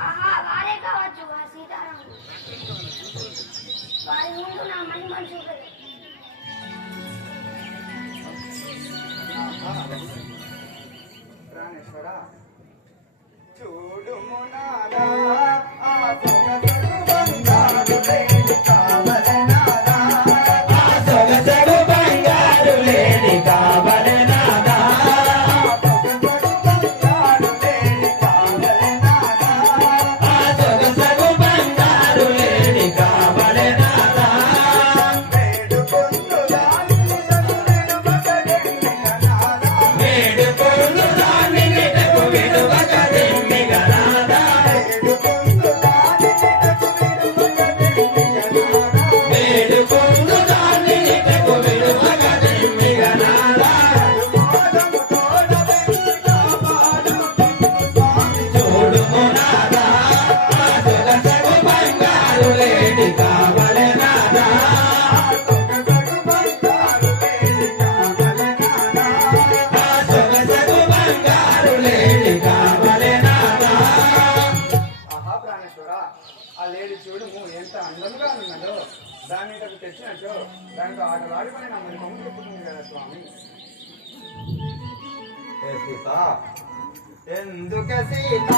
ఆహా వాడే కావచ్చు ఆ సీతారాం వారి ముందు నా మని మనుషులు దాంతో ఆటలు ఆడుకొని నా మరి మమ్మల్ని చెప్పుకుంది కదా స్వామి ఎందుక సీత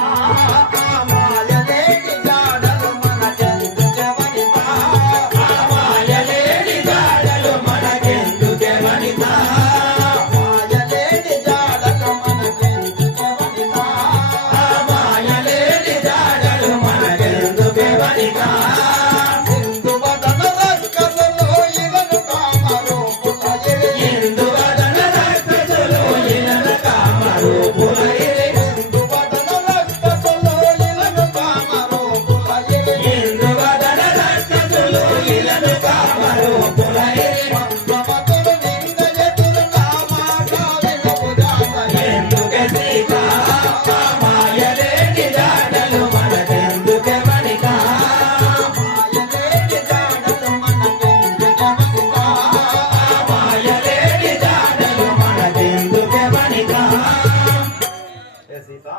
సీత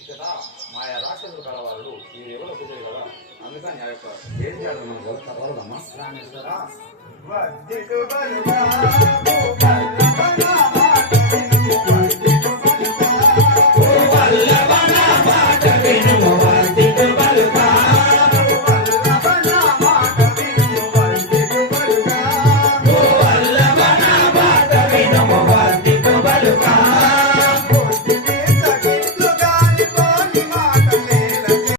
ఇక్కడ మా రాక్షసులు కలవాళ్ళు మీరు ఎవరు కుదరదు కదా? అందుకని ఆ యొక్క ఏం చేయాలి మనం? కలవాలమ్మా? రామేశ్వర.